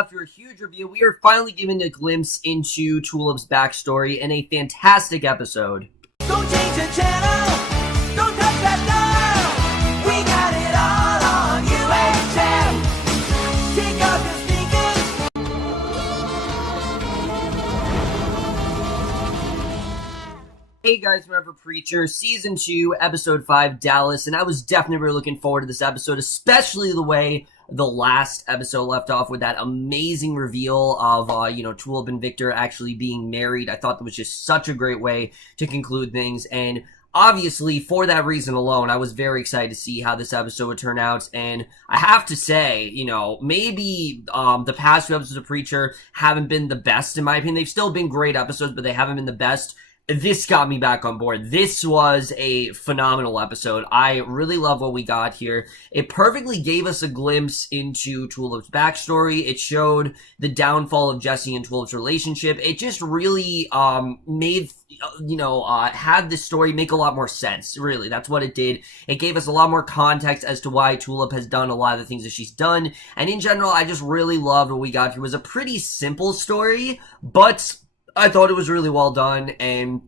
After a huge review, we are finally given a glimpse into Tulip's backstory in a fantastic episode. Don't change the channel, don't touch that dial. We got it all on UHF. Take off your Hey guys, remember Preacher, Season 2, Episode 5, Dallas, and I was definitely really looking forward to this episode, especially the way the last episode left off with that amazing reveal of, Tulip and Victor actually being married. I thought that was just such a great way to conclude things, and obviously, for that reason alone, I was very excited to see how this episode would turn out, and I have to say, maybe the past few episodes of Preacher haven't been the best, in my opinion. They've still been great episodes, but they haven't been the best. This got me back on board. This was a phenomenal episode. I really love what we got here. It perfectly gave us a glimpse into Tulip's backstory. It showed the downfall of Jesse and Tulip's relationship. It just really made, had this story make a lot more sense. Really, that's what it did. It gave us a lot more context as to why Tulip has done a lot of the things that she's done. And in general, I just really loved what we got here. It was a pretty simple story, but I thought it was really well done, and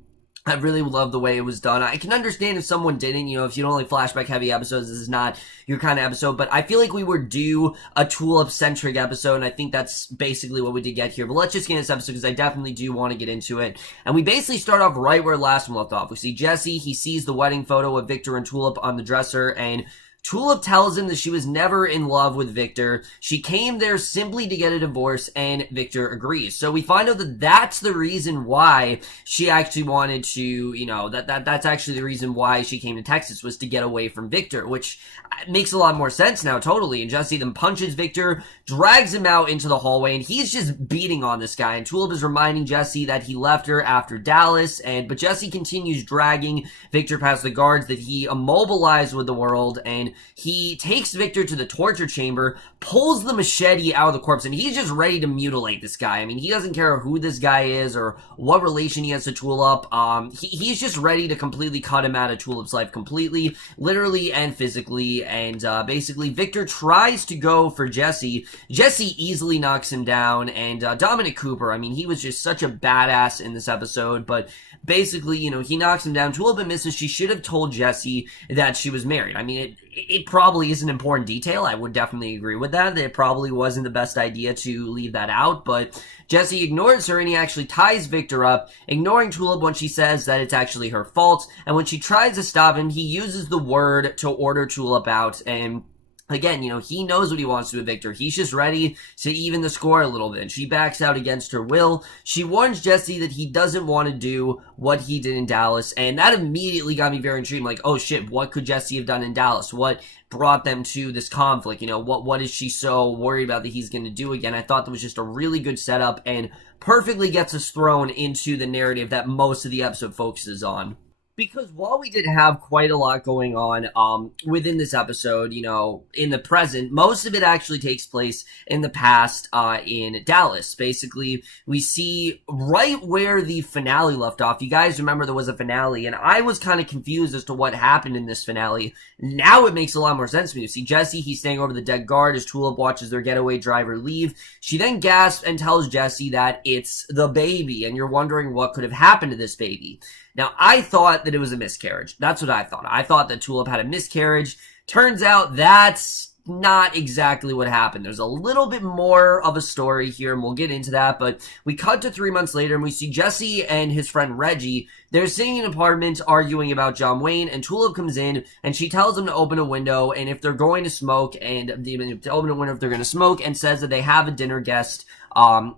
I really love the way it was done. I can understand if someone didn't, if you don't like flashback heavy episodes, this is not your kind of episode, but I feel like we were due a Tulip-centric episode, and I think that's basically what we did get here. But let's just get into this episode, because I definitely do want to get into it. And we basically start off right where last one left off. We see Jesse, he sees the wedding photo of Victor and Tulip on the dresser, and Tulip tells him that she was never in love with Victor. She came there simply to get a divorce, and Victor agrees. So we find out that that's the reason why she actually wanted to, that's actually the reason why she came to Texas, was to get away from Victor, which makes a lot more sense now, totally. And Jesse then punches Victor, drags him out into the hallway, and he's just beating on this guy. And Tulip is reminding Jesse that he left her after Dallas, but Jesse continues dragging Victor past the guards that he immobilized with the world, and he takes Victor to the torture chamber, pulls the machete out of the corpse, and he's just ready to mutilate this guy. I mean, he doesn't care who this guy is or what relation he has to Tulip. He's just ready to completely cut him out of Tulip's life completely, literally and physically. And basically, Victor tries to go for Jesse. Jesse easily knocks him down, and Dominic Cooper, I mean, he was just such a badass in this episode, but basically, he knocks him down. Tulip admits she should have told Jesse that she was married. I mean, it probably is an important detail. I would definitely agree with that. It probably wasn't the best idea to leave that out, but Jesse ignores her, and he actually ties Victor up, ignoring Tulip when she says that it's actually her fault, and when she tries to stop him, he uses the word to order Tulip out, and again, he knows what he wants to do with Victor. He's just ready to even the score a little bit. She backs out against her will. She warns Jesse that he doesn't want to do what he did in Dallas, and that immediately got me very intrigued. Like, oh shit, what could Jesse have done in Dallas? What brought them to this conflict? What is she so worried about that he's going to do again? I thought that was just a really good setup and perfectly gets us thrown into the narrative that most of the episode focuses on. Because while we did have quite a lot going on within this episode, in the present, most of it actually takes place in the past in Dallas. Basically, we see right where the finale left off. You guys remember there was a finale, and I was kind of confused as to what happened in this finale. Now it makes a lot more sense to me. You see Jesse, he's standing over the dead guard as Tulip watches their getaway driver leave. She then gasps and tells Jesse that it's the baby, and you're wondering what could have happened to this baby. Now, I thought that it was a miscarriage. That's what I thought. I thought that Tulip had a miscarriage. Turns out that's not exactly what happened. There's a little bit more of a story here, and we'll get into that, but we cut to 3 months later, and we see Jesse and his friend Reggie. They're sitting in an apartment arguing about John Wayne, and Tulip comes in, and she tells them to open a window, and if they're going to smoke, and to open a window if they're going to smoke, and says that they have a dinner guest,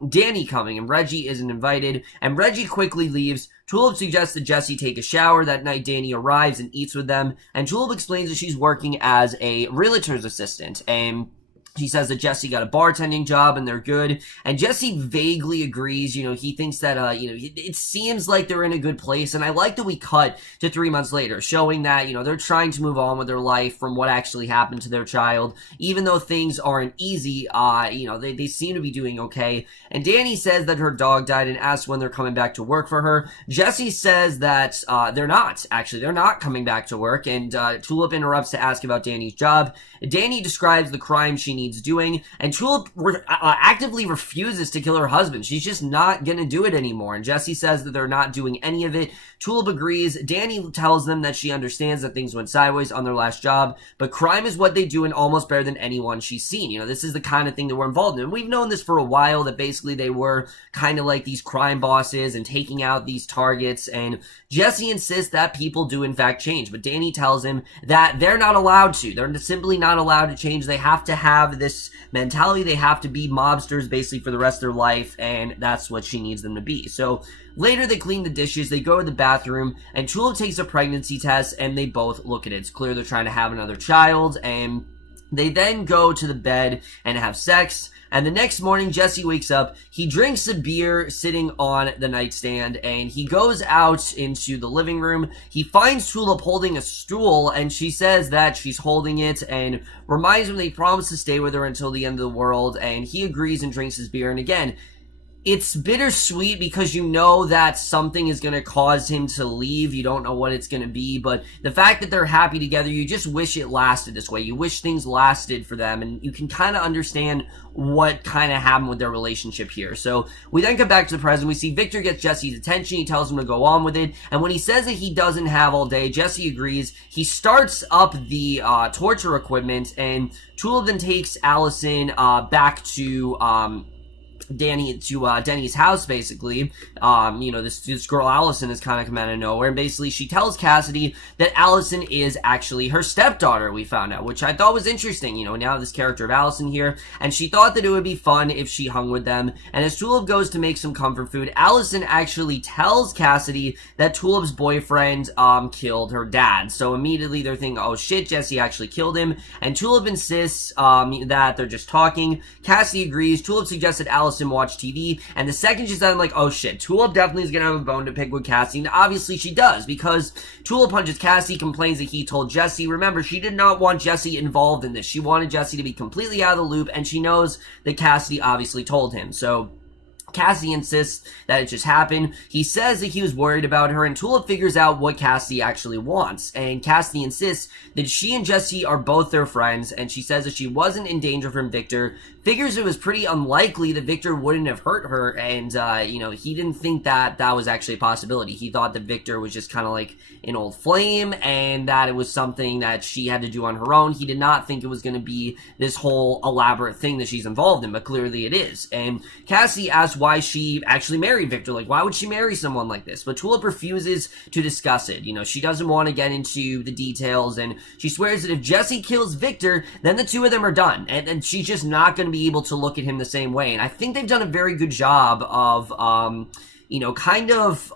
Danny, coming, and Reggie isn't invited, and Reggie quickly leaves. Tulip suggests that Jesse take a shower. That night, Danny arrives and eats with them, and Tulip explains that she's working as a realtor's assistant, and She says that Jesse got a bartending job and they're good. And Jesse vaguely agrees. He thinks that, it seems like they're in a good place. And I like that we cut to 3 months later, showing that, they're trying to move on with their life from what actually happened to their child. Even though things aren't easy, they seem to be doing okay. And Danny says that her dog died and asks when they're coming back to work for her. Jesse says that, they're not coming back to work. And, Tulip interrupts to ask about Danny's job. Danny describes the crime she needs needs doing. And Tulip actively refuses to kill her husband. She's just not gonna do it anymore. And Jesse says that they're not doing any of it. Tulip agrees. Danny tells them that she understands that things went sideways on their last job, but crime is what they do and almost better than anyone she's seen. You know, this is the kind of thing that we're involved in. And we've known this for a while, that basically they were kind of like these crime bosses and taking out these targets. And Jesse insists that people do in fact change, but Danny tells him that they're not allowed to. They're simply not allowed to change. They have to have this mentality. They have to be mobsters basically for the rest of their life, and that's what she needs them to be. So later they clean the dishes, they go to the bathroom, and Tulip takes a pregnancy test, and they both look at it. It's clear they're trying to have another child, and they then go to the bed and have sex. And the next morning, Jesse wakes up, he drinks a beer sitting on the nightstand, and he goes out into the living room. He finds Tulip holding a stool, and she says that she's holding it, and reminds him they promised to stay with her until the end of the world, and he agrees and drinks his beer. And again, it's bittersweet because you know that something is going to cause him to leave. You don't know what it's going to be, but the fact that they're happy together, you just wish it lasted this way. You wish things lasted for them, and you can kind of understand what kind of happened with their relationship here. So we then come back to the present. We see Victor gets Jesse's attention. He tells him to go on with it, and when he says that he doesn't have all day, Jesse agrees. He starts up the torture equipment, and Tulip then takes Allison back to Denny's house, basically. You know, this girl Allison has kind of come out of nowhere, and basically she tells Cassidy that Allison is actually her stepdaughter, we found out, which I thought was interesting. You know, now this character of Allison here, and she thought that it would be fun if she hung with them. And as Tulip goes to make some comfort food, Allison actually tells Cassidy that Tulip's boyfriend killed her dad. So immediately they're thinking, oh shit, Jesse actually killed him, and Tulip insists that they're just talking. Cassidy agrees. Tulip suggested Allison watch TV, and the second she said, I'm like, oh shit, Tulip definitely is gonna have a bone to pick with Cassie, and obviously she does, because Tulip punches Cassie, complains that he told Jesse. Remember, she did not want Jesse involved in this. She wanted Jesse to be completely out of the loop, and she knows that Cassidy obviously told him. So Cassie insists that it just happened. He says that he was worried about her, and Tulip figures out what Cassie actually wants. And Cassie insists that she and Jesse are both their friends, and she says that she wasn't in danger from Victor. Figures it was pretty unlikely that Victor wouldn't have hurt her, and, you know, he didn't think that that was actually a possibility. He thought that Victor was just kind of like an old flame, and that it was something that she had to do on her own. He did not think it was going to be this whole elaborate thing that she's involved in, but clearly it is. And Cassie asks why she actually married Victor. Like, why would she marry someone like this? But Tulip refuses to discuss it. You know, she doesn't want to get into the details, and she swears that if Jesse kills Victor, then the two of them are done, and she's just not going to be able to look at him the same way. And I think they've done a very good job of, you know, kind of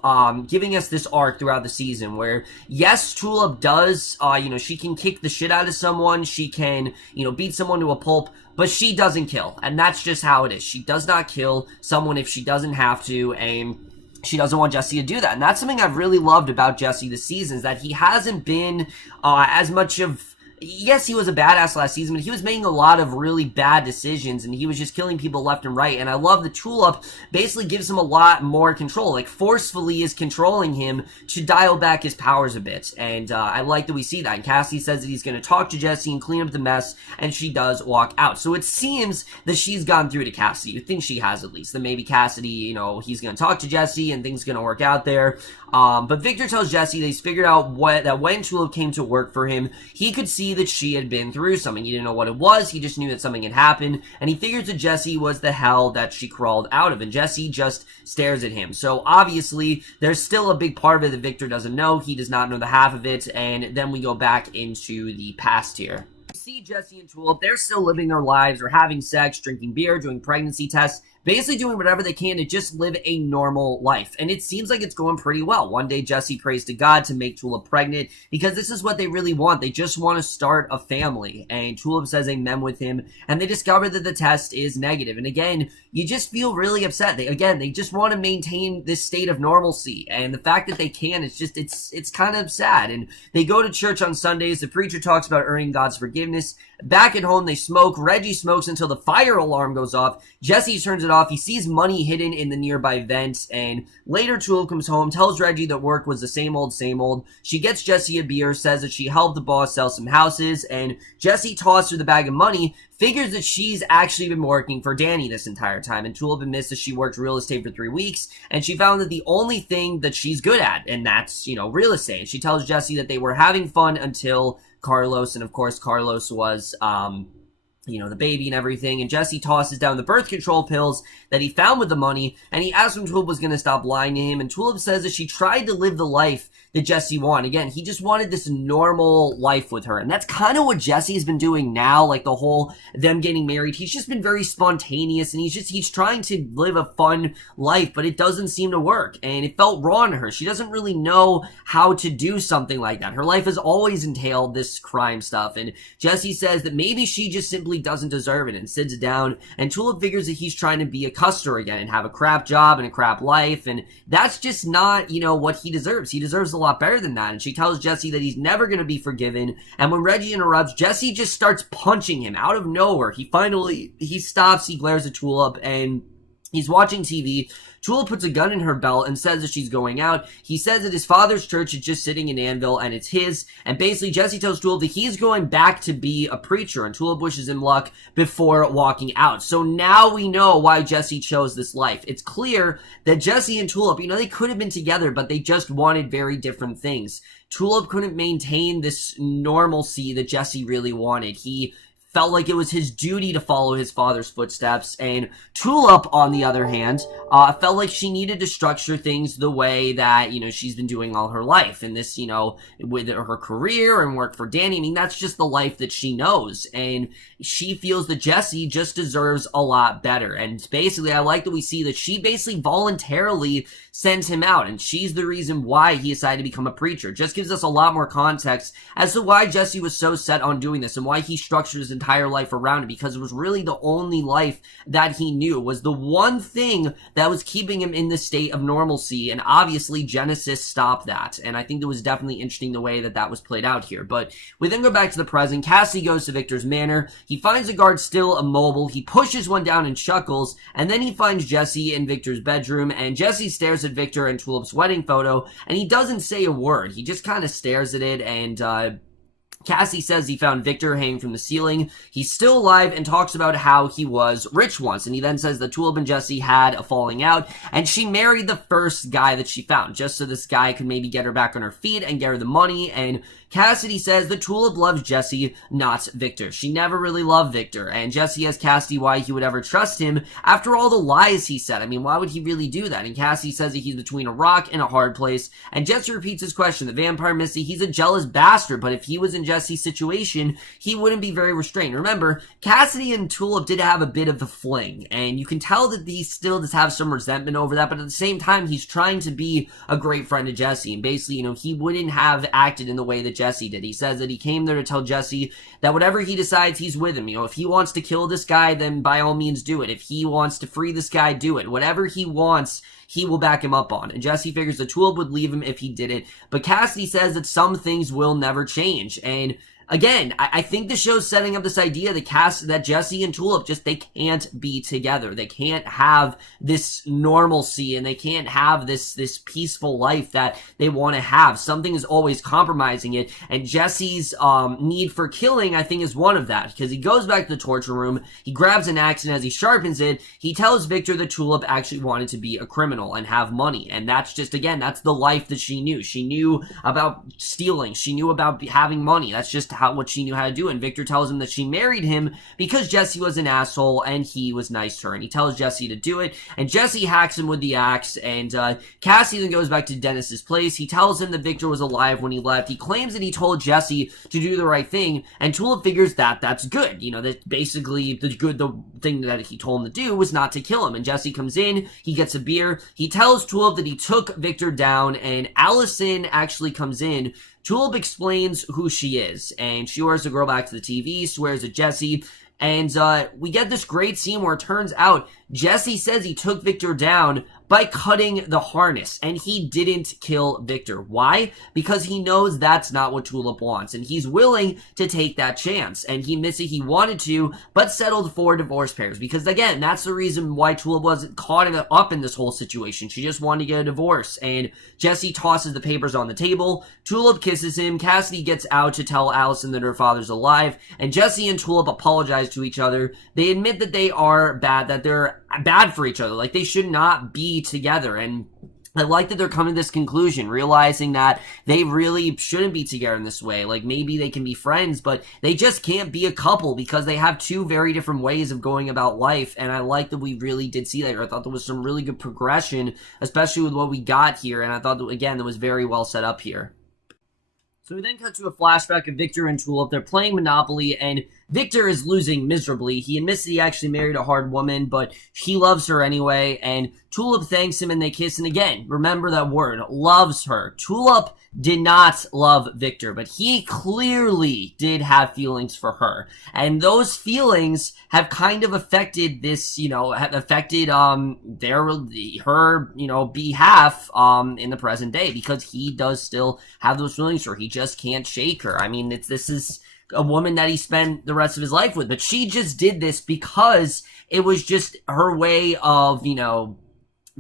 giving us this arc throughout the season where, yes, Tulip does, you know, she can kick the shit out of someone, she can, you know, beat someone to a pulp, but she doesn't kill, and that's just how it is. She does not kill someone if she doesn't have to, and she doesn't want Jesse to do that. And that's something I've really loved about Jesse this season, is that he hasn't been as much of... Yes, he was a badass last season, but he was making a lot of really bad decisions, and he was just killing people left and right. And I love that Tulip basically gives him a lot more control, like forcefully is controlling him to dial back his powers a bit. And I like that we see that. And Cassie says that he's going to talk to Jesse and clean up the mess, and she does walk out. So it seems that she's gone through to Cassie. You think she has, at least. That maybe Cassidy, you know, he's going to talk to Jesse and things are going to work out there. But Victor tells Jesse that he's figured out that when Tulip came to work for him, he could see that she had been through something. He didn't know what it was, he just knew that something had happened, and he figures that Jesse was the hell that she crawled out of, and Jesse just stares at him. So obviously, there's still a big part of it that Victor doesn't know. He does not know the half of it, and then we go back into the past here. We see Jesse and Tulip, they're still living their lives, or having sex, drinking beer, doing pregnancy tests, basically doing whatever they can to just live a normal life. And it seems like it's going pretty well. One day, Jesse prays to God to make Tulip pregnant, because this is what they really want. They just want to start a family. And Tulip says amen with him, and they discover that the test is negative. And again, you just feel really upset. They just want to maintain this state of normalcy. And the fact that they can, it's kind of sad. And they go to church on Sundays. The preacher talks about earning God's forgiveness. business. Back at home, they smoke. Reggie smokes until the fire alarm goes off. Jesse turns it off. He sees money hidden in the nearby vents, and later Tulip comes home, tells Reggie that work was the same old, same old. She gets Jesse a beer, says that she helped the boss sell some houses, and Jesse tosses her the bag of money, figures that she's actually been working for Danny this entire time, and Tulip admits that she worked real estate for 3 weeks, and she found that the only thing that she's good at, and that's, real estate. And she tells Jesse that they were having fun until Carlos, and of course Carlos was, the baby and everything, and Jesse tosses down the birth control pills that he found with the money, and he asks when Tulip was going to stop lying to him, and Tulip says that she tried to live the life that Jesse wanted. Again, he just wanted this normal life with her, and that's kind of what Jesse has been doing now, like the whole them getting married. He's just been very spontaneous, and he's trying to live a fun life, but it doesn't seem to work, and it felt wrong to her. She doesn't really know how to do something like that. Her life has always entailed this crime stuff, and Jesse says that maybe she just simply doesn't deserve it and sits down, and Tulip figures that he's trying to be a customer again and have a crap job and a crap life, and that's just not, what he deserves. He deserves a lot better than that, and she tells Jesse that he's never going to be forgiven, and when Reggie interrupts, Jesse just starts punching him out of nowhere. He stops, he glares at Tulip, and he's watching TV. Tulip puts a gun in her belt and says that she's going out. He says that his father's church is just sitting in Anvil and it's his. And basically Jesse tells Tulip that he's going back to be a preacher, and Tulip wishes him luck before walking out. So now we know why Jesse chose this life. It's clear that Jesse and Tulip, they could have been together, but they just wanted very different things. Tulip couldn't maintain this normalcy that Jesse really wanted. He felt like it was his duty to follow his father's footsteps, and Tulip, on the other hand, felt like she needed to structure things the way that, she's been doing all her life, and this, with her career and work for Danny. I mean, that's just the life that she knows, and she feels that Jesse just deserves a lot better, and basically, I like that we see that she basically voluntarily sends him out, and she's the reason why he decided to become a preacher. Just gives us a lot more context as to why Jesse was so set on doing this, and why he structured his entire life around it, because it was really the only life that he knew. It was the one thing that was keeping him in this state of normalcy, and obviously Genesis stopped that, and I think it was definitely interesting the way that that was played out here. But we then go back to the present. Cassie goes to Victor's manor. He finds the guard still immobile. He pushes one down and chuckles, and then he finds Jesse in Victor's bedroom, and Jesse stares at Victor and Tulip's wedding photo, and he doesn't say a word. He just kind of stares at it, and Cassie says he found Victor hanging from the ceiling. He's still alive and talks about how he was rich once. And he then says that Tulip and Jesse had a falling out, and she married the first guy that she found, just so this guy could maybe get her back on her feet and get her the money. And Cassidy says that Tulip loves Jesse, not Victor. She never really loved Victor, and Jesse asks Cassidy why he would ever trust him after all the lies he said. I mean, why would he really do that? And Cassidy says that he's between a rock and a hard place, and Jesse repeats his question. The vampire Missy, he's a jealous bastard, but if he was in Jesse's situation, he wouldn't be very restrained. Remember, Cassidy and Tulip did have a bit of a fling, and you can tell that he still does have some resentment over that, but at the same time, he's trying to be a great friend to Jesse, and basically, he wouldn't have acted in the way that Jesse did. He says that he came there to tell Jesse that whatever he decides, he's with him. If he wants to kill this guy, then by all means do it. If he wants to free this guy, do it. Whatever he wants, he will back him up on. And Jesse figures that Tulip would leave him if he did it. But Cassidy says that some things will never change. And again, I think the show's setting up this idea that Jesse and Tulip they can't be together. They can't have this normalcy, and they can't have this peaceful life that they want to have. Something is always compromising it, and Jesse's need for killing, I think, is one of that, because he goes back to the torture room, he grabs an axe, and as he sharpens it, he tells Victor that Tulip actually wanted to be a criminal and have money, and that's just, again, that's the life that she knew. She knew about stealing, she knew about having money. That's just what she knew how to do. And Victor tells him that she married him because Jesse was an asshole and he was nice to her, and he tells Jesse to do it, and Jesse hacks him with the axe. And Cassie then goes back to Dennis's place. He tells him that Victor was alive when he left. He claims that he told Jesse to do the right thing, and Tulip figures that that's good, that basically the thing that he told him to do was not to kill him. And Jesse comes in, he gets a beer, he tells Tulip that he took Victor down, and Allison actually comes in. Tulip explains who she is, and she orders the girl back to the TV, swears at Jesse, and we get this great scene where it turns out Jesse says he took Victor down by cutting the harness, and he didn't kill Victor. Why? Because he knows that's not what Tulip wants, and he's willing to take that chance. And he admits that he wanted to, but settled for divorce papers, because again, that's the reason why Tulip wasn't caught up in this whole situation. She just wanted to get a divorce, and Jesse tosses the papers on the table. Tulip kisses him. Cassidy gets out to tell Allison that her father's alive, and Jesse and Tulip apologize to each other. They admit that they are bad, that they're bad for each other, like they should not be together. And I like that they're coming to this conclusion, realizing that they really shouldn't be together in this way. Like, maybe they can be friends, but they just can't be a couple because they have two very different ways of going about life. And I like that we really did see that. I thought there was some really good progression, especially with what we got here. And I thought that, again, that was very well set up here. So we then cut to a flashback of Victor and Tulip. They're playing Monopoly, and Victor is losing miserably. He admits that he actually married a hard woman, but he loves her anyway, and Tulip thanks him and they kiss, and again, remember that word, loves her. Tulip did not love Victor, but he clearly did have feelings for her. And those feelings have kind of affected this, have affected, her, behalf, in the present day, because he does still have those feelings for her. He just can't shake her. I mean, this is a woman that he spent the rest of his life with, but she just did this because it was just her way of,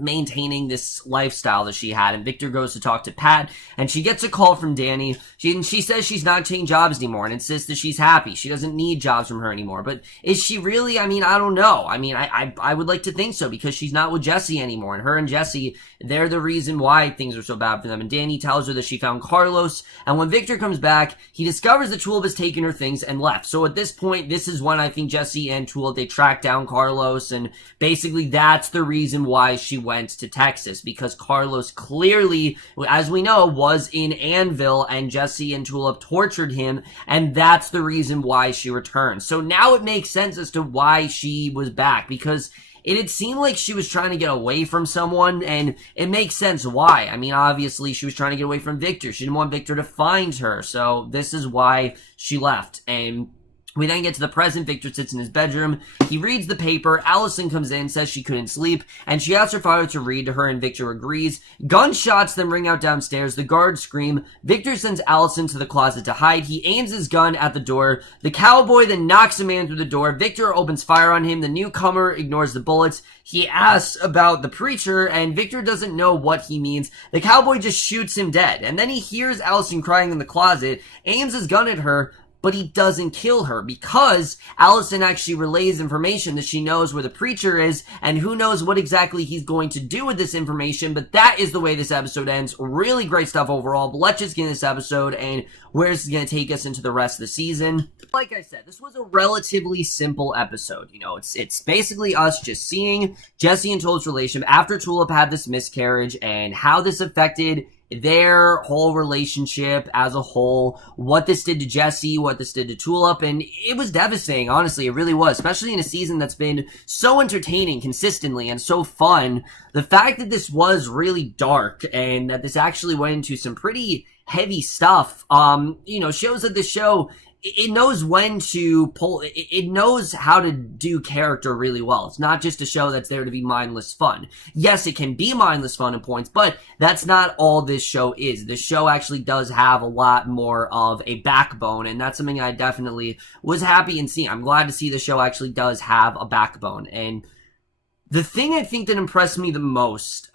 maintaining this lifestyle that she had. And Victor goes to talk to Pat, and she gets a call from Danny. She says she's not taking jobs anymore and insists that she's happy. She doesn't need jobs from her anymore. But is she really? I mean, I don't know. I mean, I would like to think so, because she's not with Jesse anymore. And her and Jesse, they're the reason why things are so bad for them. And Danny tells her that she found Carlos. And when Victor comes back, he discovers that Tulip has taken her things and left. So at this point, this is when I think Jesse and Tulip, they track down Carlos. And basically that's the reason why she went to Texas, because Carlos clearly, as we know, was in Anvil, and Jesse and Tulip tortured him, and that's the reason why she returned. So now it makes sense as to why she was back, because it had seemed like she was trying to get away from someone, and it makes sense why. I mean, obviously, she was trying to get away from Victor. She didn't want Victor to find her, so this is why she left. And we then get to the present. Victor sits in his bedroom. He reads the paper. Allison comes in, says she couldn't sleep, and she asks her father to read to her, and Victor agrees. Gunshots then ring out downstairs. The guards scream. Victor sends Allison to the closet to hide. He aims his gun at the door. The cowboy then knocks a man through the door. Victor opens fire on him. The newcomer ignores the bullets. He asks about the preacher, and Victor doesn't know what he means. The cowboy just shoots him dead, and then he hears Allison crying in the closet, aims his gun at her, but he doesn't kill her, because Allison actually relays information that she knows where the preacher is, and who knows what exactly he's going to do with this information. But that is the way this episode ends. Really great stuff overall, but let's just get into this episode and where this is going to take us into the rest of the season. Like I said, this was a relatively simple episode. It's basically us just seeing Jesse and Tulip's relationship after Tulip had this miscarriage, and how this affected their whole relationship as a whole, what this did to Jesse, what this did to Tulip, and it was devastating, honestly, it really was, especially in a season that's been so entertaining consistently and so fun. The fact that this was really dark, and that this actually went into some pretty heavy stuff, shows that this show, it knows when to pull, it knows how to do character really well. It's not just a show that's there to be mindless fun. Yes, it can be mindless fun at points, but that's not all this show is. The show actually does have a lot more of a backbone, and that's something I definitely was happy in seeing. I'm glad to see the show actually does have a backbone. And the thing I think that impressed me the most,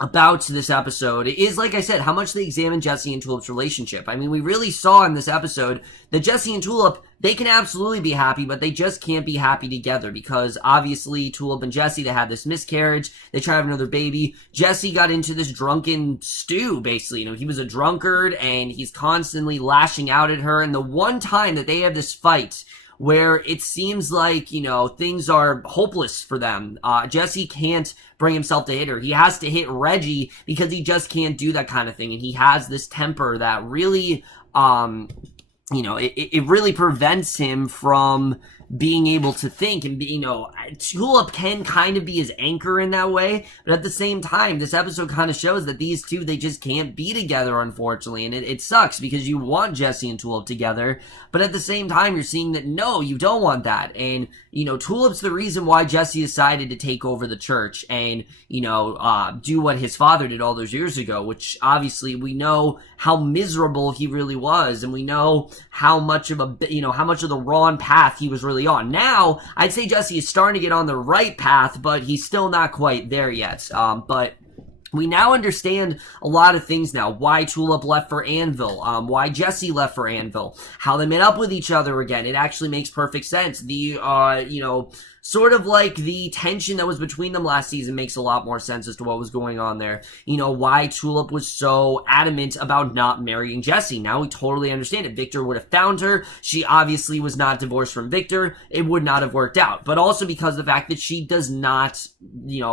about this episode is, like I said, how much they examined Jesse and Tulip's relationship. I mean, we really saw in this episode that Jesse and Tulip, they can absolutely be happy, but they just can't be happy together, because obviously Tulip and Jesse, they had this miscarriage, they tried to have another baby. Jesse got into this drunken stew, basically. He was a drunkard, and he's constantly lashing out at her, and the one time that they have this fight where it seems like, things are hopeless for them, Jesse can't bring himself to hit her. He has to hit Reggie because he just can't do that kind of thing. And he has this temper that really, it really prevents him from being able to think and be, Tulip can kind of be his anchor in that way, but at the same time, this episode kind of shows that these two, they just can't be together, unfortunately, and it sucks because you want Jesse and Tulip together, but at the same time, you're seeing that, no, you don't want that, and, Tulip's the reason why Jesse decided to take over the church and, do what his father did all those years ago, which obviously we know how miserable he really was, and we know how much of how much of the wrong path he was really on. Now, I'd say Jesse is starting to get on the right path, but he's still not quite there yet. But we now understand a lot of things now. Why Tulip left for Anvil, why Jesse left for Anvil, how they met up with each other again. It actually makes perfect sense. The, sort of like the tension that was between them last season makes a lot more sense as to what was going on there. Why Tulip was so adamant about not marrying Jesse. Now we totally understand it. Victor would have found her. She obviously was not divorced from Victor. It would not have worked out. But also because of the fact that she does not,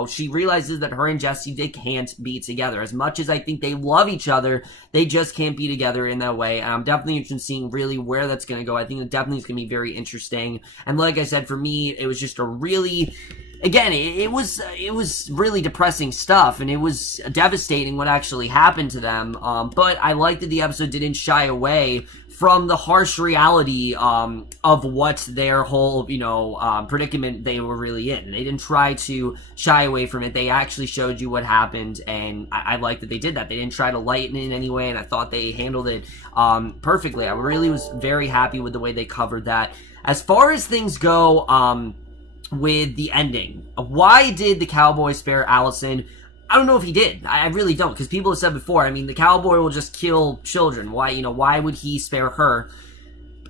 she realizes that her and Jesse, they can't be together. As much as I think they love each other, they just can't be together in that way. And I'm definitely interested in seeing really where that's going to go. I think it definitely is going to be very interesting. And like I said, for me, it was just a really, again, it was really depressing stuff, and it was devastating what actually happened to them, but I liked that the episode didn't shy away from the harsh reality of what their whole, predicament they were really in. They didn't try to shy away from it. They actually showed you what happened, and I like that they did that. They didn't try to lighten it in any way, and I thought they handled it perfectly. I really was very happy with the way they covered that. As far as things go, with the ending, why did the cowboy spare Allison? I don't know if he did. I really don't, because people have said before, the cowboy will just kill children. Why would he spare her?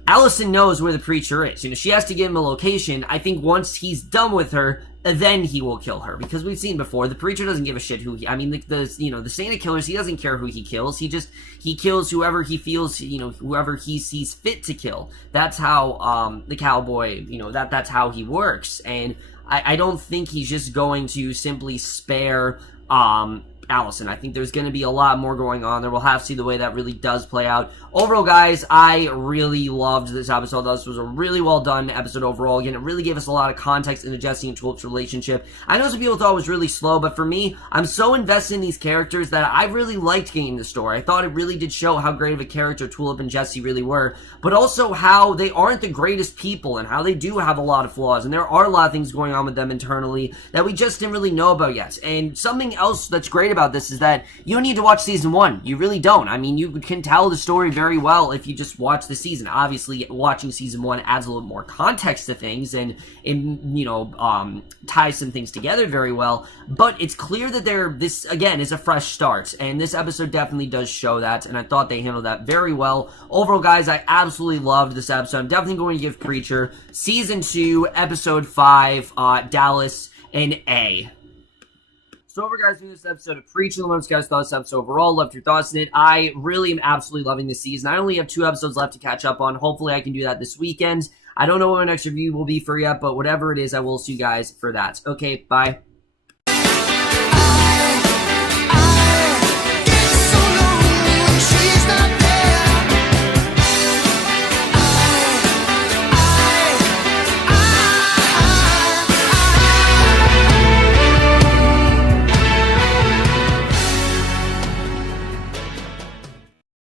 Allison knows where the preacher is. She has to give him a location. I think once he's done with her, then he will kill her, because we've seen before, the preacher doesn't give a shit who the Santa killers, he doesn't care who he kills. He kills whoever he feels, whoever he sees fit to kill. That's how, the cowboy, that's how he works. And I don't think he's just going to simply spare, Allison. I think there's going to be a lot more going on there. We'll have to see the way that really does play out. Overall, guys, I really loved this episode. This was a really well done episode overall. Again, it really gave us a lot of context into Jesse and Tulip's relationship. I know some people thought it was really slow, but for me, I'm so invested in these characters that I really liked getting the story. I thought it really did show how great of a character Tulip and Jesse really were, but also how they aren't the greatest people and how they do have a lot of flaws, and there are a lot of things going on with them internally that we just didn't really know about yet. And something else that's great about this is that you don't need to watch season 1. You really don't. You can tell the story very well if you just watch the season. Obviously, watching season 1 adds a little more context to things and ties some things together very well. But it's clear that this, again, is a fresh start. And this episode definitely does show that. And I thought they handled that very well. Overall, guys, I absolutely loved this episode. I'm definitely going to give Preacher season 2, episode 5, Dallas, an A. So over, guys, for this episode of Preaching. Let me know what you guys thought of this episode overall. Loved your thoughts in it. I really am absolutely loving this season. I only have 2 episodes left to catch up on. Hopefully I can do that this weekend. I don't know what my next review will be for yet, but whatever it is, I will see you guys for that. Okay, bye.